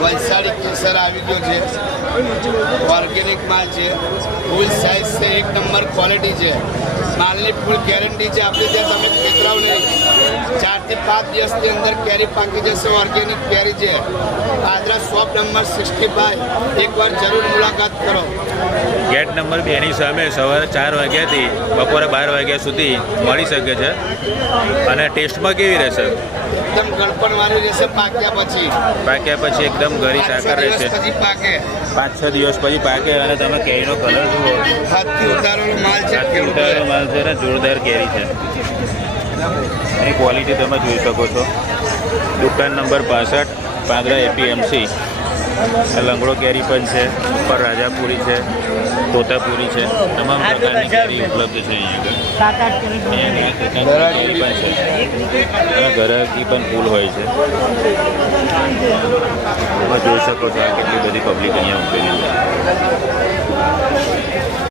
વલસાડી કેસર આવી ગયો છે, ઓર્ગેનિક માલ છે, ફૂલ સાઇઝ છે, એક નંબર ક્વોલિટી છે, માલની ફૂલ ગેરંટી છે. આપણે ત્યાં તમે ખેતરાવ નહીં, 4 થી 5 દિવસની અંદર કેરી પાકી જશે. ઓર્ગેનિક કેરી છે. આદરા શોપ નંબર 65, એકવાર જરૂર મુલાકાત કરો. ગેટ નંબર 2 ની સામે સવારે 4 વાગ્યાથી બપોરે 12 વાગ્યા સુધી મળી શકે છે. અને ટેસ્ટમાં કેવી રહેશે? એકદમ ગળપણવાળી રહેશે. પાક્યા પછી એકદમ ગરી સાકર રહેશે. પછી પાકે 5-6 દિવસ પછી પાકે. અને તમે કેરીનો કલર જુઓ, હાથથી ઉતારેલો માલ છે, ઉતારેલો માલ છે ને જોરદાર કેરી છે. એની ક્વોલિટી તમે જોઈ શકો છો. દુકાન નંબર 65, પાદરા એપીએમસી. લંગડો કેરી પણ છે, ઉપર રાજાપુરી છે, તોતાપુરી છે, તમામ પ્રકારની કેરી ઉપલબ્ધ છે અહીંયા આગળ. કેરી પણ છે અને ઘરાકી પણ ફૂલ હોય છે. તમે જોઈ શકો છો આ કેટલી બધી પબ્લિક અહીંયા ઉભેલી છે.